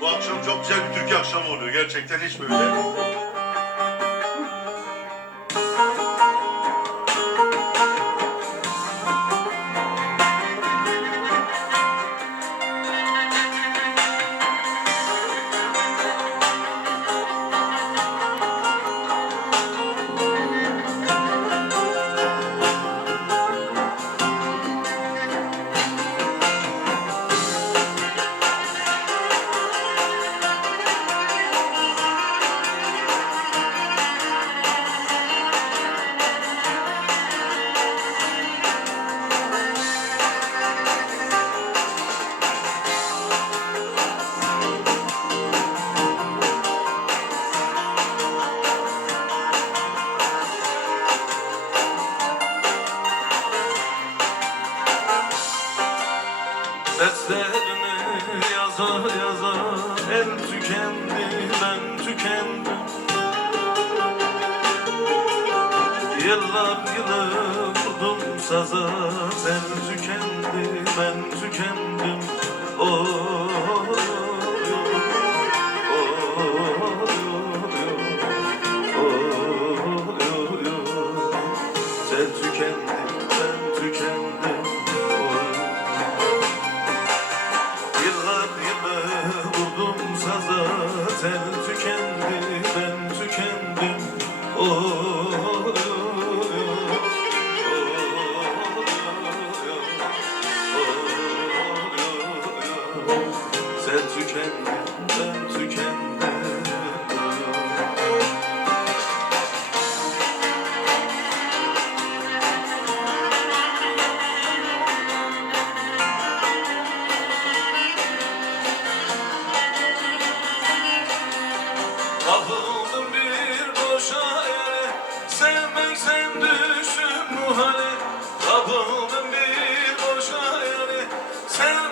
Bu akşam çok güzel bir Türkiye akşamı oluyor. Gerçekten hiç böyle. Tükendi ben tükendim. Yıllar yılı vurdum saza. Sen tükendi ben tükendim. Oh, Sen Turn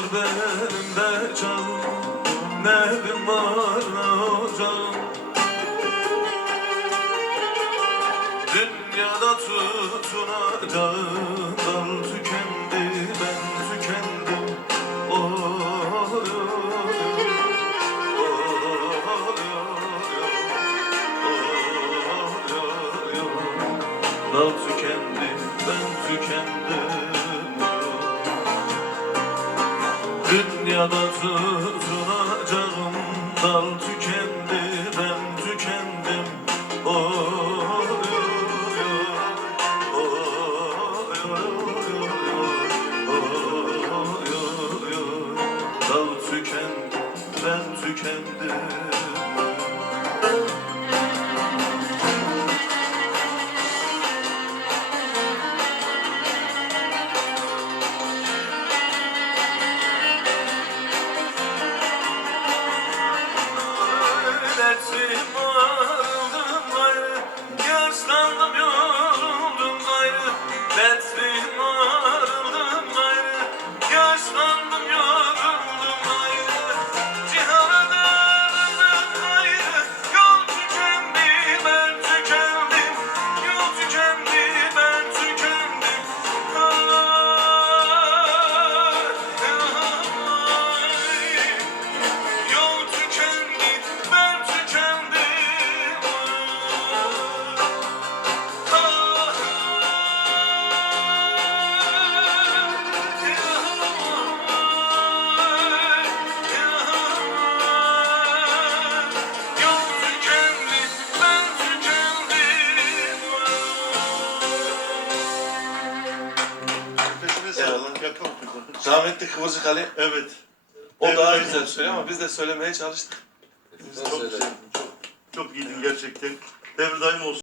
Geçmiyor benim de canım Nedim var ne ocağım Dünyada tutunacağım Dal tükendi ben tükendim Oh, oh, oh, oh, oh, oh. Dal tükendi ben tükendim Dünyada tutunacağım dal tükendi ben tükendim Oh, oh, oh, oh, oh, Dal tükendi ben tükendim Dersim aldım gayrı Yaşlandım okudu. Rahmetli Kıvırcık Ali. Evet. O Evet, daha evet. güzel söylüyor ama biz de söylemeye çalıştık. Çok güzel. Çok, çok iyiydin gerçekten. Devir daim olsun.